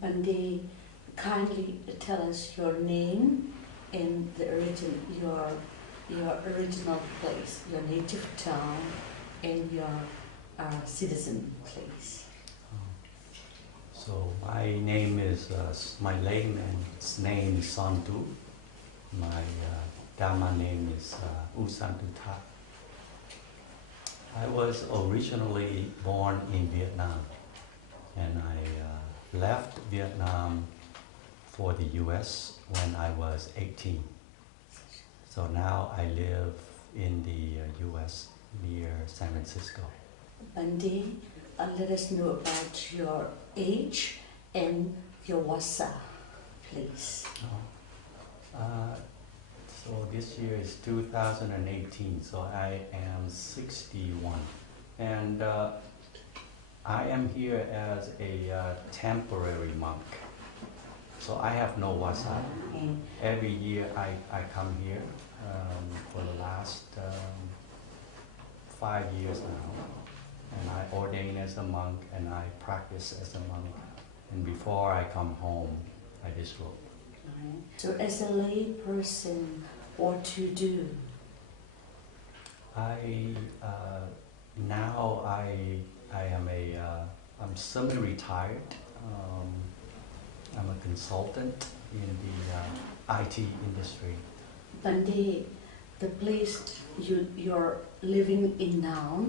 Bande, kindly tell us your name and your original place, your native town, and your citizen place. So my name is my layman's name is Santu. My Dharma name is Usantuta. I was originally born in Vietnam, and I left Vietnam for the US when I was 18. So now I live in the US near San Francisco. Bandi, let us know about your age and your wasa, please. So this year is 2018, so I am 61. And I am here as a temporary monk. So I have no wasa. Every year I come here for the last 5 years now. And I ordain as a monk and I practice as a monk. And before I come home, I disrobe. So as a lay person, what to do? Now I am I'm semi-retired. I'm a consultant in the IT industry. Bandi, the place you're living in now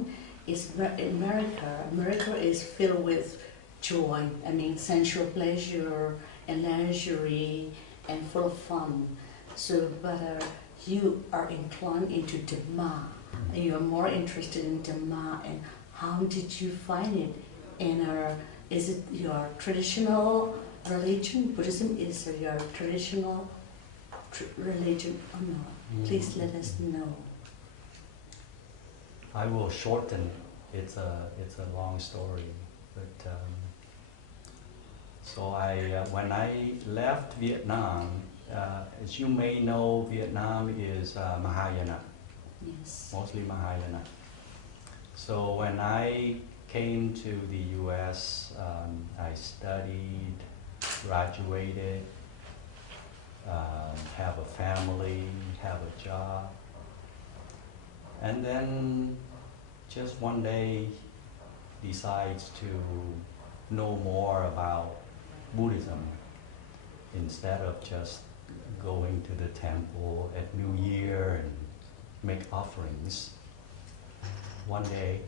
is America. America is filled with joy. I mean, sensual pleasure and lingerie and full of fun. So, but you are inclined into Dhamma, and you are more interested in Dhamma. And how did you find it? And is it your traditional religion? Buddhism is your traditional religion or not? Please let us know. I will shorten. It's a long story, but so when I left Vietnam, as you may know, Vietnam is Mahayana. Yes. Mostly Mahayana. So when I came to the U.S., I studied, graduated, have a family, have a job, and then just one day decides to know more about Buddhism instead of just going to the temple at New Year and make offerings. One day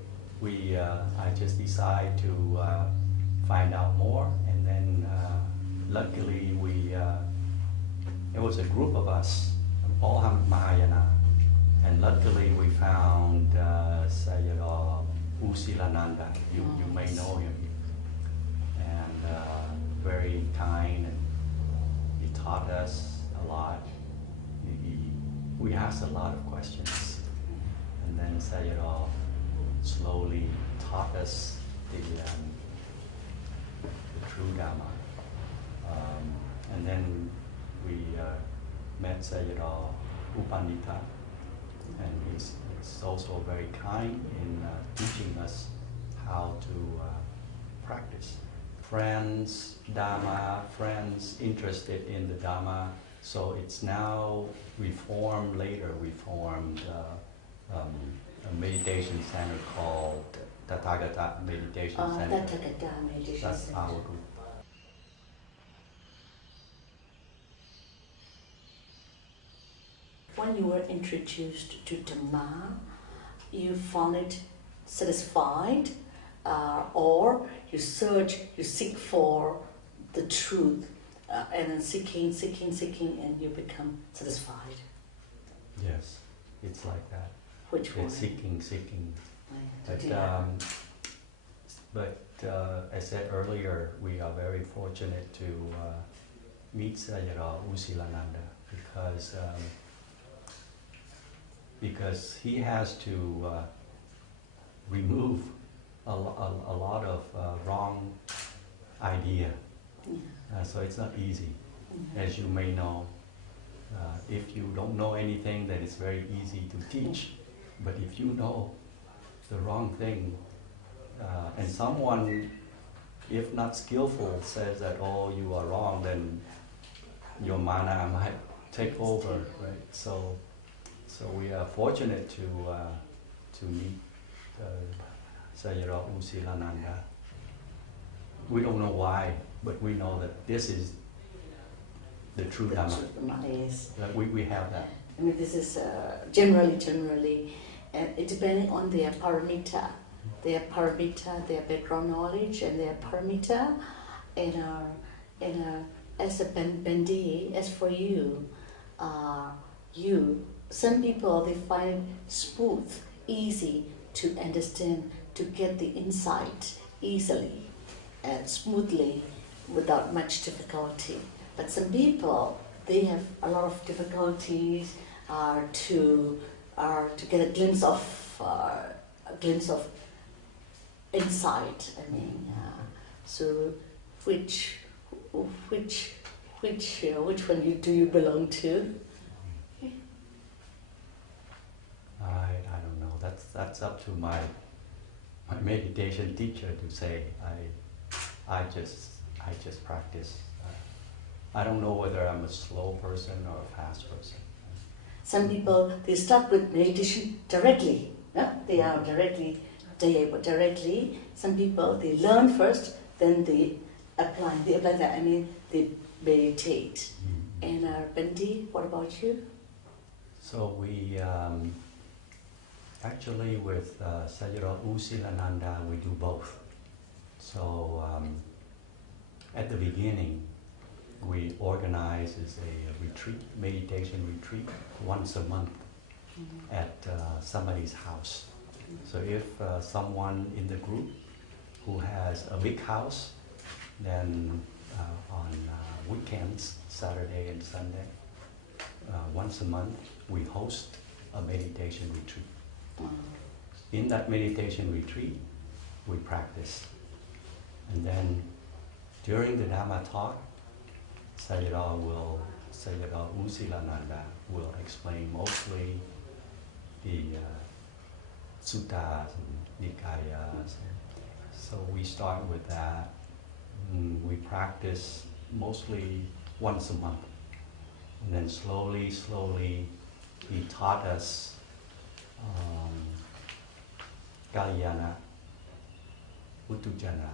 I just decide to find out more, and then luckily it was a group of us, all Mahayana, and luckily we found Sayadaw Usilananda. You may know him, and very kind, and he taught us a lot. We asked a lot of questions, and then Sayadaw slowly taught us the true Dhamma. And then we met Sayadaw Upandita, and he's also very kind in teaching us how to practice. Friends, Dhamma, friends interested in the Dhamma, so it's now we formed a meditation center called Tathagata Meditation Center. Tathagata Meditation That's Center. our group. When you were introduced to Dhamma, you found it satisfied, or you seek for the truth, and then seeking, and you become satisfied. Yes, it's like that. Which one? It's seeking. But I said earlier, we are very fortunate to meet Sayadaw Usilananda because he has to remove a lot of wrong idea. Yeah. So it's not easy, as you may know. If you don't know anything, then it's very easy to teach. But if you know the wrong thing, and someone, if not skillful, says that, oh, you are wrong, then your mana might take over, right? So we are fortunate to meet Sayadaw Usilananda. We don't know why, but we know that this is the true Dhamma. Yes. We have that. I mean, this is generally, it depending on their paramita, their background knowledge, and their paramita, and as a Bandi, as for you, some people they find it smooth, easy to understand, to get the insight easily and smoothly without much difficulty. But some people they have a lot of difficulties to get a glimpse of insight. I mean, so which one do you belong to? I don't know. That's up to my meditation teacher to say. I just practice. I don't know whether I'm a slow person or a fast person. Some people they start with meditation directly. No? They are directly. Some people they learn first, then they apply. They apply that. I mean, they meditate. And Bandi, what about you? So we actually with Sayadaw U Silananda we do both. So at the beginning we organize a retreat, meditation retreat, once a month at somebody's house. So if someone in the group who has a big house, then on weekends, Saturday and Sunday, once a month, we host a meditation retreat. In that meditation retreat, we practice. And then during the Dhamma talk, Sayadaw U Silananda will explain mostly the suttas and nikayas. So we start with that. We practice mostly once a month. And then slowly, he taught us Kalyana, Uttujana,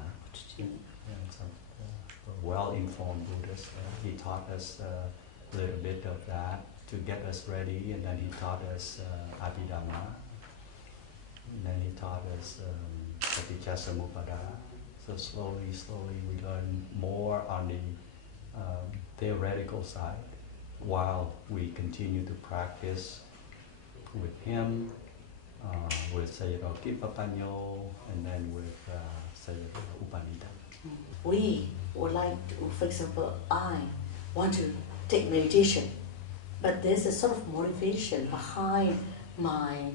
well-informed Buddhist. He taught us a little bit of that to get us ready, and then he taught us Abhidhamma, and then he taught us Paticcasamuppada. So slowly we learn more on the theoretical side while we continue to practice with him, with Sayadaw Kipapanyo, and then with Sayadaw Upanita. We would like to, for example, I want to take meditation, but there's a sort of motivation behind my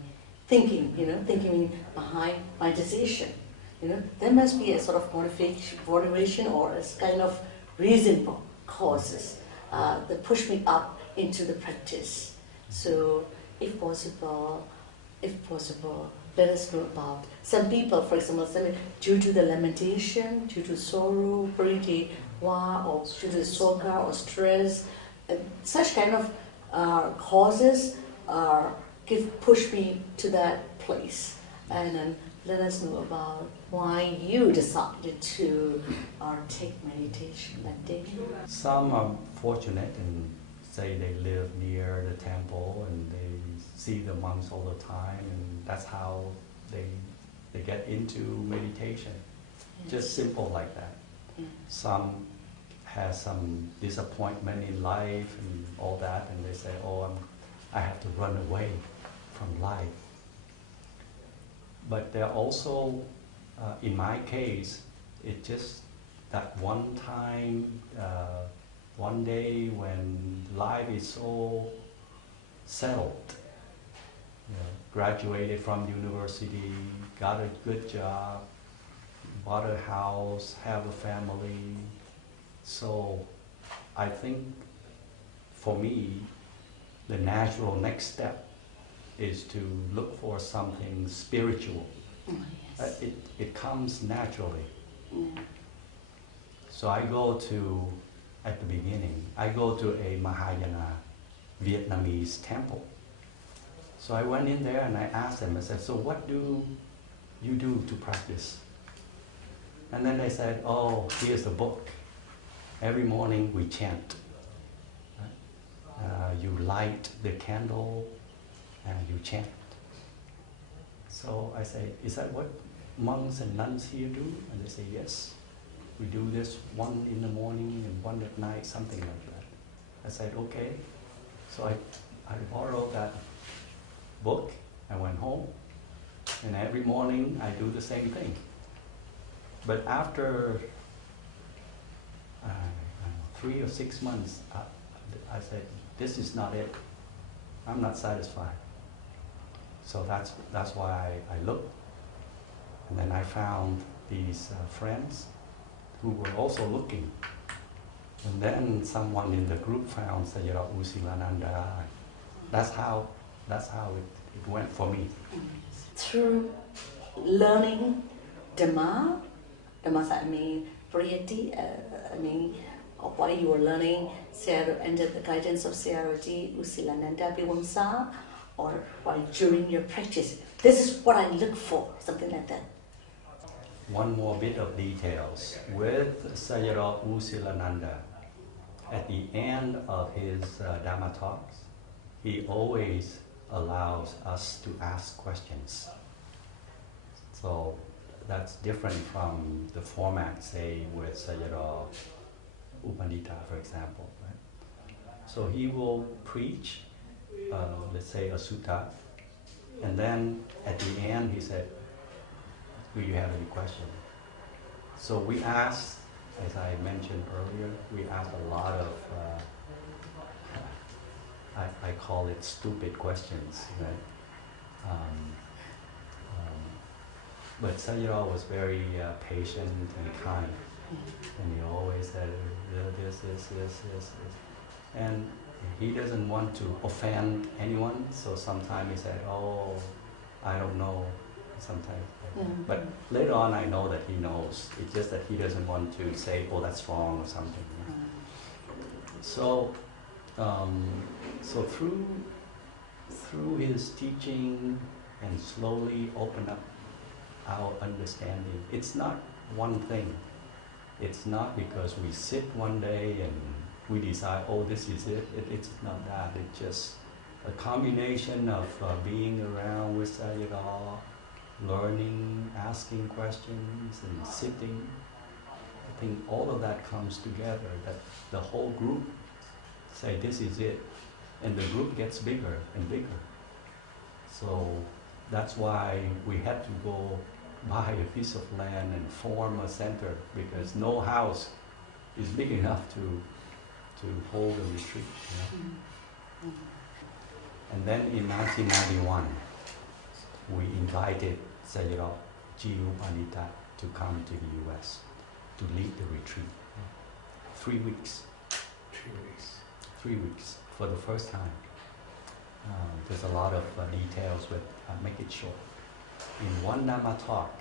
thinking, thinking behind my decision. There must be a sort of motivation or a kind of reasonable causes that push me up into the practice. So, if possible, let us know about some people, for example, due to the lamentation, due to sorrow, pretty or due to soka or stress, such kind of causes push me to that place. And then let us know about why you decided to take meditation that day. Some are fortunate and say they live near the temple and they see the monks all the time, and that's how they get into meditation. Yes. Just simple like that. Yeah. Some has some disappointment in life and all that, and they say, I have to run away from life. But there are also, in my case, it just that one time, one day when life is so settled, graduated from university, got a good job, bought a house, have a family. So I think for me, the natural next step is to look for something spiritual. Oh, yes. It comes naturally. Yeah. So at the beginning, I go to a Mahayana Vietnamese temple. So I went in there and I asked them, I said, so what do you do to practice? And then they said, here's the book. Every morning we chant. You light the candle and you chant. So I say, is that what monks and nuns here do? And they say, yes. we do this one in the morning and one at night, something like that. I said, okay. So I borrowed that book, I went home, and every morning I do the same thing. But after 3 or 6 months, I said, this is not it. I'm not satisfied. So that's why I looked. And then I found these friends who were also looking. And then someone in the group found Sayadaw U Silananda. That's how it went for me. Through learning Dhamma, I mean, variety, while you were learning under the guidance of Sayadaw U Silananda Bhiwamsa, or while during your practice, this is what I look for, something like that. One more bit of details. With Sayadaw U Silananda, at the end of his Dhamma talks, he always allows us to ask questions. So that's different from the format, say, with Sayadaw U Pandita, for example. Right? So he will preach, let's say, a sutta, and then at the end he said, do you have any questions? So we asked, as I mentioned earlier, we asked a lot of, I call it stupid questions, right? But Sayadaw was very patient and kind, and he always said, this. And he doesn't want to offend anyone, so sometimes he said, oh, I don't know, sometimes. Mm-hmm. But later on I know that he knows, it's just that he doesn't want to say, oh, that's wrong or something. So through his teaching and slowly open up our understanding, it's not one thing. It's not because we sit one day and we decide, oh, this is it. It's not that. It's just a combination of being around with Sayadaw, learning, asking questions, and sitting. I think all of that comes together, that the whole group say, this is it. And the group gets bigger and bigger. So that's why we had to go buy a piece of land and form a center, because no house is big enough to hold a retreat. You know? And then in 1991, we invited Sayadaw U Pandita to come to the US to lead the retreat. 3 weeks. 3 weeks for the first time. There's a lot of details, but I'll make it short. In one Dhamma talk,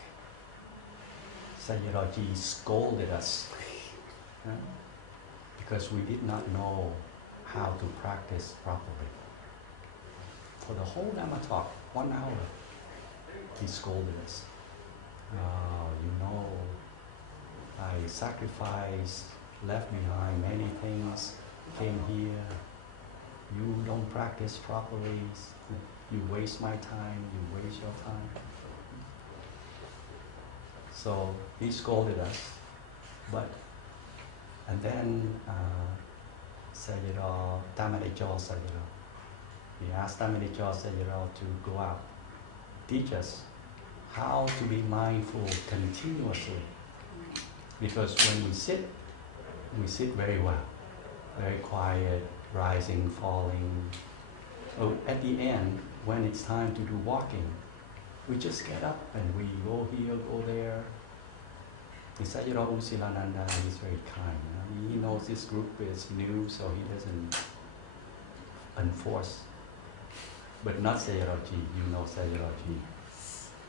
Sayadaw Ji scolded us because we did not know how to practice properly. For the whole Dhamma talk, 1 hour, he scolded us. I sacrificed, left behind many things, came here, you don't practice properly, you waste my time, you waste your time. So he scolded us, and then Sayadaw Tamarijo Sayadaw, he asked Tamarijo Sayadaw to go out, teach us how to be mindful continuously. Because when we sit very well, very quiet, rising, falling. So at the end, when it's time to do walking, we just get up and we go here, go there. Sayadaw U Silananda is very kind. He knows this group is new, so he doesn't enforce. But not Sayadaw Ji, you know Sayadaw Ji.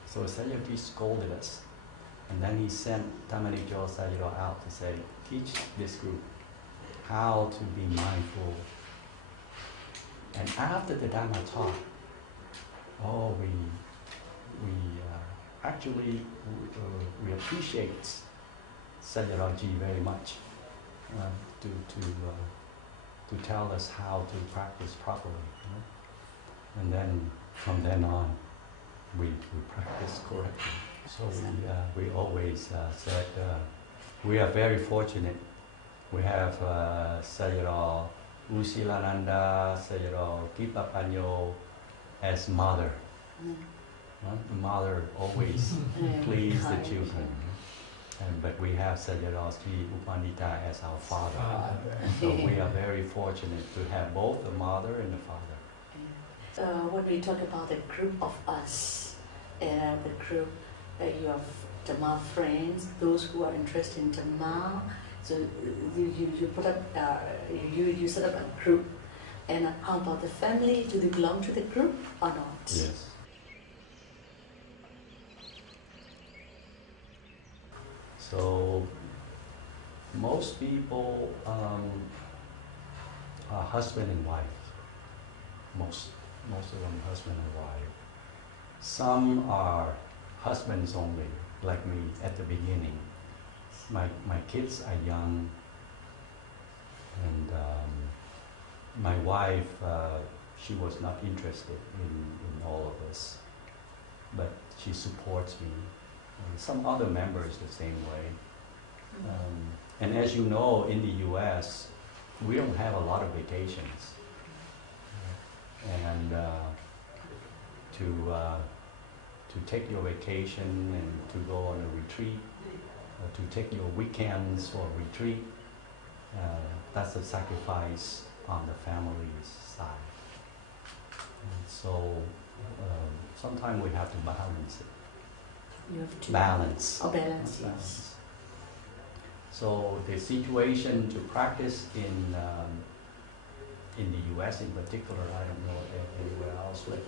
So Sayadaw Ji scolded us. And then he sent Tamarijo Sayadaw out to say, teach this group how to be mindful. And after the Dhamma talk, we appreciate Sayadaw Ji very much to tell us how to practice properly. You know? And then from then on, we practice correctly. So we always said, we are very fortunate. We have Sayadaw Usilananda, Sayadaw Kipapanyo as mother. The mother always please the children. But we have Sayadaw Sri Upandita as our father. So we are very fortunate to have both the mother and the father. When we talk about the group of us, the group, you have Dhamma friends, those who are interested in Dhamma, so you put up, you set up a group. And how about the family? Do they belong to the group or not? Yes. So most people are husband and wife. Most of them husband and wife. Some are husbands only, like me at the beginning. My kids are young, and my wife, she was not interested in all of this, but she supports me. And some other members the same way. And as you know, in the U.S., we don't have a lot of vacations. And to take your vacation and to go on a retreat, to take your weekends for a retreat, that's a sacrifice on the family's side. And so sometimes we have to balance it. You have to balance. Oh, balance, yes. So the situation to practice in the U.S. in particular, I don't know anywhere else, but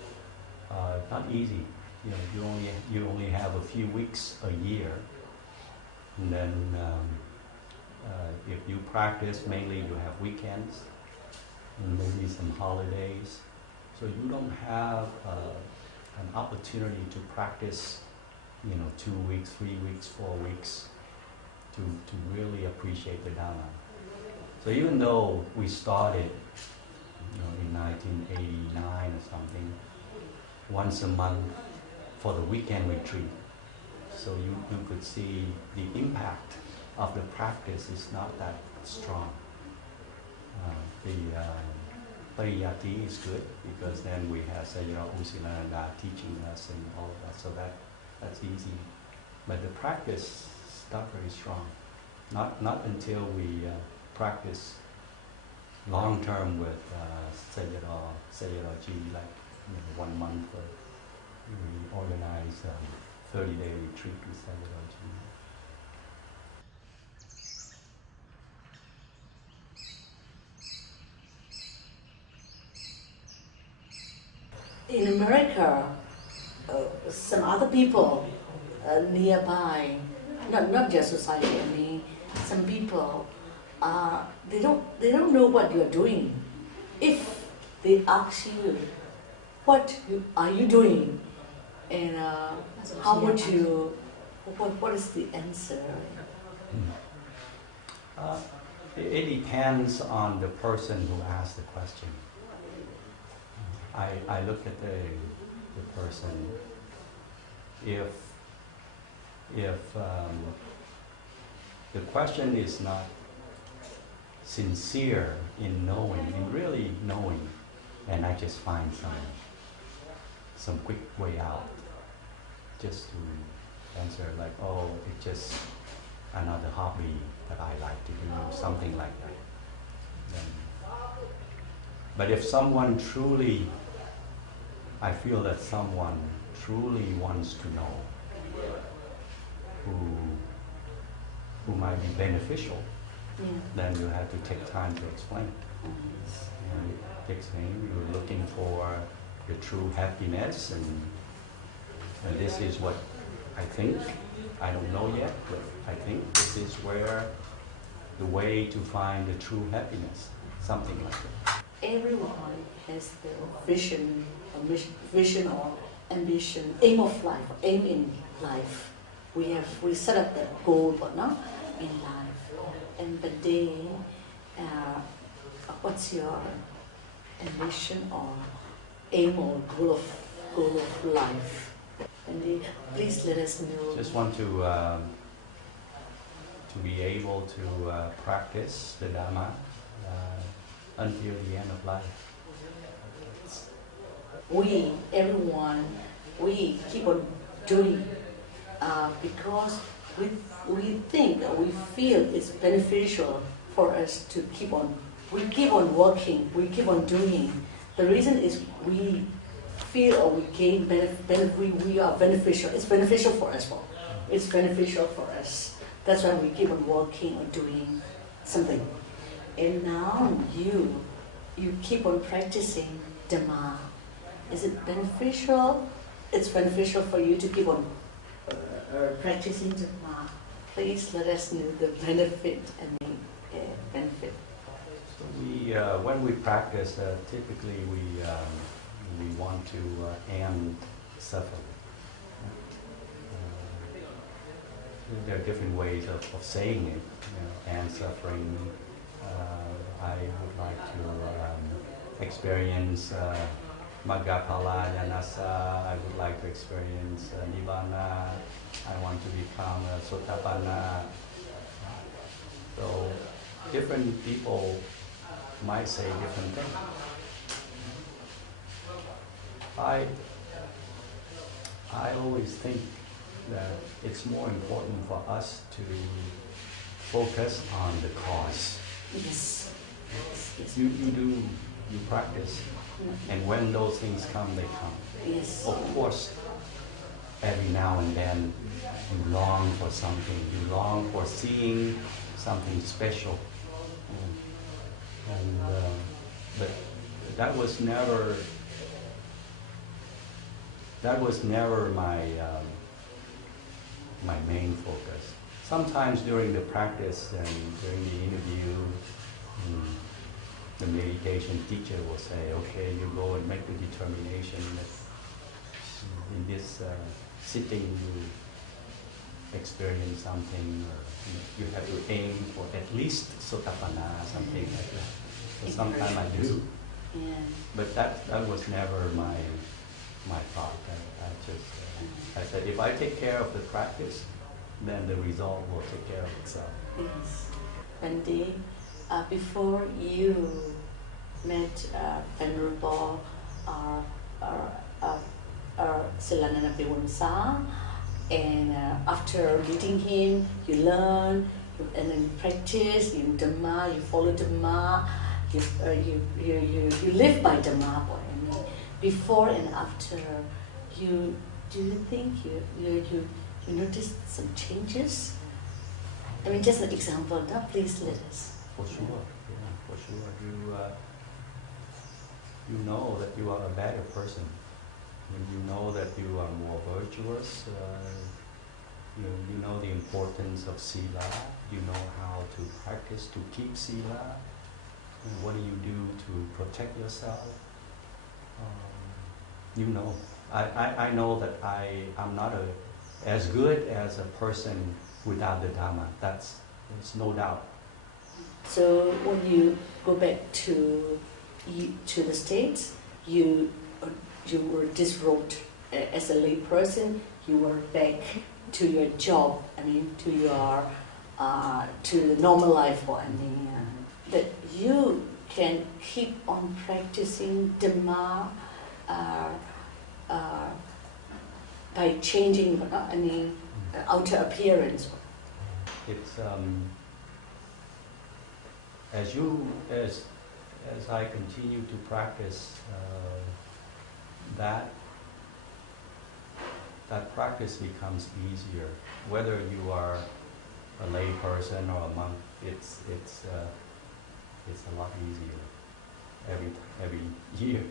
not easy. You know, you only have a few weeks a year, and then if you practice, mainly you have weekends and maybe some holidays. So you don't have an opportunity to practice, 2 weeks, 3 weeks, 4 weeks to really appreciate the Dhamma. So even though we started, in 1989 or something, once a month for the weekend retreat, so you could see the impact of the practice is not that strong. The pariyati is good because then we have Sayadaw Usilananda teaching us and all of that, so that's easy. But the practice is not very strong. Not until we practice long term with Sayadaw Ji, like 1 month, we organize a 30-day retreat with Sayadaw Ji. In America, some other people nearby, not just society, I mean, some people, they don't know what you're doing. If they ask you, are you doing, and how would you, what is the answer? It depends on the person who asked the question. I look at the person. If the question is not sincere in really knowing, and I just find some quick way out, just to answer like, oh, it's just another hobby that I like to do, something like that. But if someone truly, I feel that someone truly wants to know, who might be beneficial, then you have to take time to explain. And explain you're looking for the true happiness, and this is what I think. I don't know yet, but I think this is where the way to find the true happiness, something like that. Everyone has their vision or ambition, aim of life, aim in life. We set up that goal, but not in life. And but what's your ambition or aim or goal of life? And please let us know. Just want to to be able to practice the Dhamma until the end of life. We, everyone, we keep on doing because we think, we feel it's beneficial for us to keep on. We keep on working, we keep on doing. The reason is we feel or we gain we are beneficial. It's beneficial for us. It's beneficial for us. That's why we keep on working or doing something. And now you keep on practicing Dhamma. Is it beneficial? It's beneficial for you to keep on practicing Dhamma. Please let us know the benefit and the benefit. So when we practice, typically we want to end suffering. There are different ways of saying it. End suffering. I would like to experience Maggaphala Yanasa. I would like to experience Nibbana. I want to become a Sotapanna. So different people might say different things. I always think that it's more important for us to focus on the cause. Yes. You practice, and when those things come, they come. Yes. Of course, every now and then you long for something. You long for seeing something special. But that was never my main focus. Sometimes during the practice and during the interview, the meditation teacher will say, okay, you go and make the determination that in this sitting you experience something, or you have to aim for at least Sotapanna, something like that. So sometimes I do. Yeah. But that was never my thought. I said, if I take care of the practice, then the result will take care of itself. Yes. Pandi, before you met Venerable Silanana Piwamsa, and after meeting him, you learn, and then practice, you Dhamma, you follow Dhamma, you live by Dhamma. I mean, before and after, do you think you noticed some changes? I mean, just an example. Now, please let us. For sure, yeah, for sure. You know that you are a better person. When you know that you are more virtuous, you know the importance of sila. You know how to practice to keep sila. And what do you do to protect yourself? You know. I know that I'm not as good as a person without the Dhamma. There's no doubt. So when you go back to the States, you were disrobed as a lay person. You were back to your job. I mean, to your to the normal life. I mean, that you can keep on practicing Dhamma by changing. I mean, outer appearance. It's as I continue to practice that practice becomes easier. Whether you are a lay person or a monk, it's a lot easier. Every year,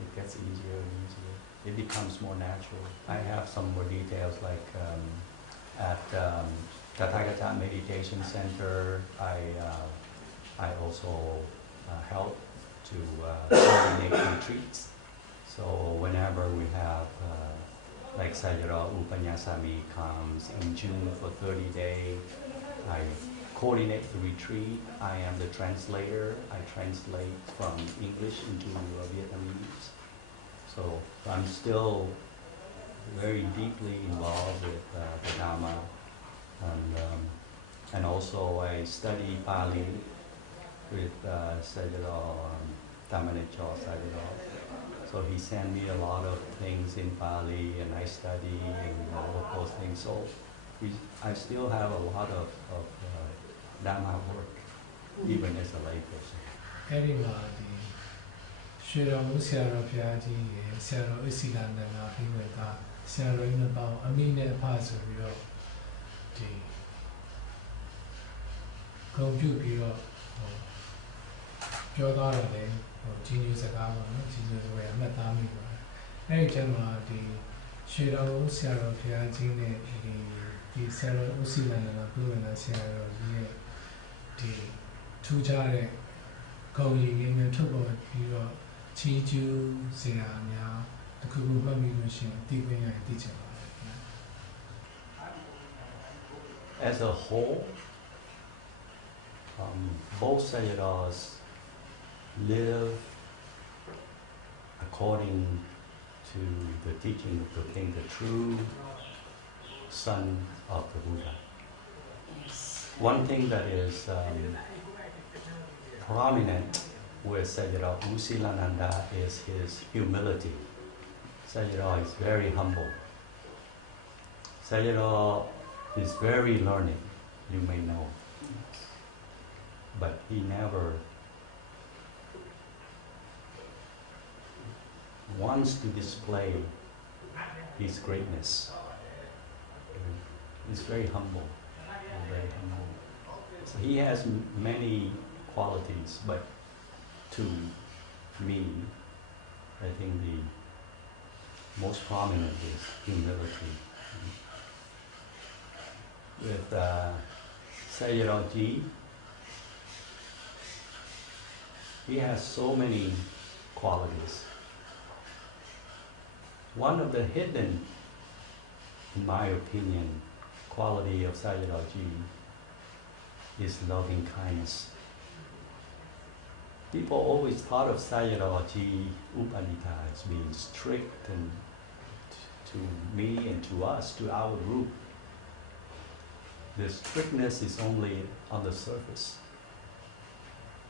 it gets easier and easier. It becomes more natural. I have some more details, like at Tathagata Meditation Center, I also help to coordinate retreats. So whenever we have, like Sayadaw Upanyasami comes in June for 30 days, I coordinate the retreat. I am the translator. I translate from English into Vietnamese. So I'm still very deeply involved with the Dhamma, and And also I study Pali with Sayadaw Tamanechor Sayadaw. So he sent me a lot of things in Pali and I study and all of those things. So I still have a lot of Dharma work, even as a layperson. အဲ့ဒီမှာဒီရွှေတော်ဦးဆရာတော်ဘုရားကြီးရဲ့ဆရာတော်အစီလန္ဒနာပြီးတော့ကဆရာတော်ကြီးနှစ်ပေါင်းအမိနဲ့အဖဆိုပြီးတော့ဒီဂုဏ်ပြုပြီးတော့ပြောသွားတယ်လေကြီးညိုစကားပေါ့နော်ကြီးညိုစကားအမှတ်သားမိပါတယ်အဲ့ဒီကျမှဒီရွှေတော်ဦးဆရာတော်ဘုရားကြီးနဲ့ဒီဆရာတော်ဦးစီလန္ဒနာပြီးတော့ဆရာတော်ကြီးရဲ့ဒီထူးခြားတဲ့ဂုဏ်ရည်ကြီးနဲ့ထုတ်ပေါ်ပြီးတော့ချီးကျူးစရာများတစ်ခုခုမှတ်မိလို့ရှိရင်သိခွင့်ရရင်သိချင်ပါတယ် As a whole, both Sayadaws live according to the teaching of the King, the true son of the Buddha. Yes. One thing that is prominent with Sayadaw U Silananda is his humility. Sayadaw is very humble. Sayadaw is very learned, you may know, but he never wants to display his greatness. He's very humble, very humble. So he has many qualities, but to me, I think the most prominent is humility. With Sayadaw Ji, he has so many qualities. One of the hidden, in my opinion, quality of Sayadaw Ji is loving kindness. People always thought of Sayadaw Ji Upanita as being strict and to me and to us, to our group. The strictness is only on the surface.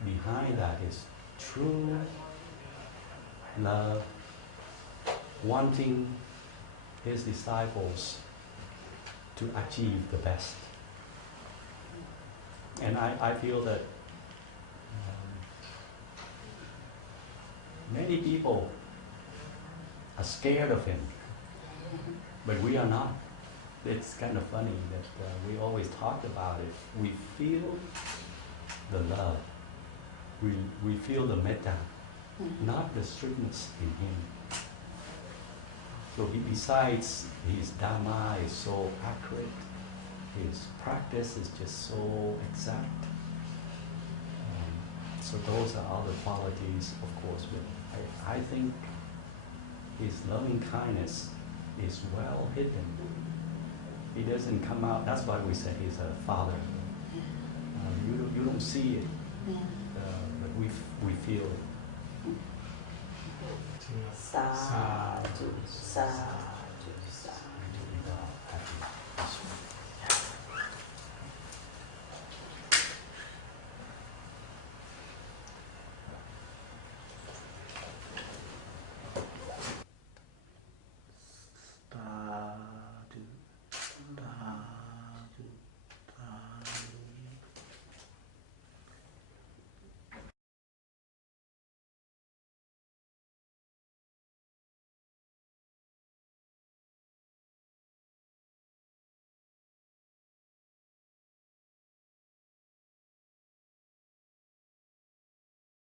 Behind that is true love, wanting his disciples to achieve the best. And I feel that many people are scared of him, but we are not. It's kind of funny that we always talk about it. We feel the love. We feel the metta, not the strictness in him. So besides his dharma is so accurate, his practice is just so exact. So those are other qualities, of course, but I think his loving kindness is well hidden. He doesn't come out. That's why we say he's a father. You don't see it, but we feel it. Sadhu, sadhu,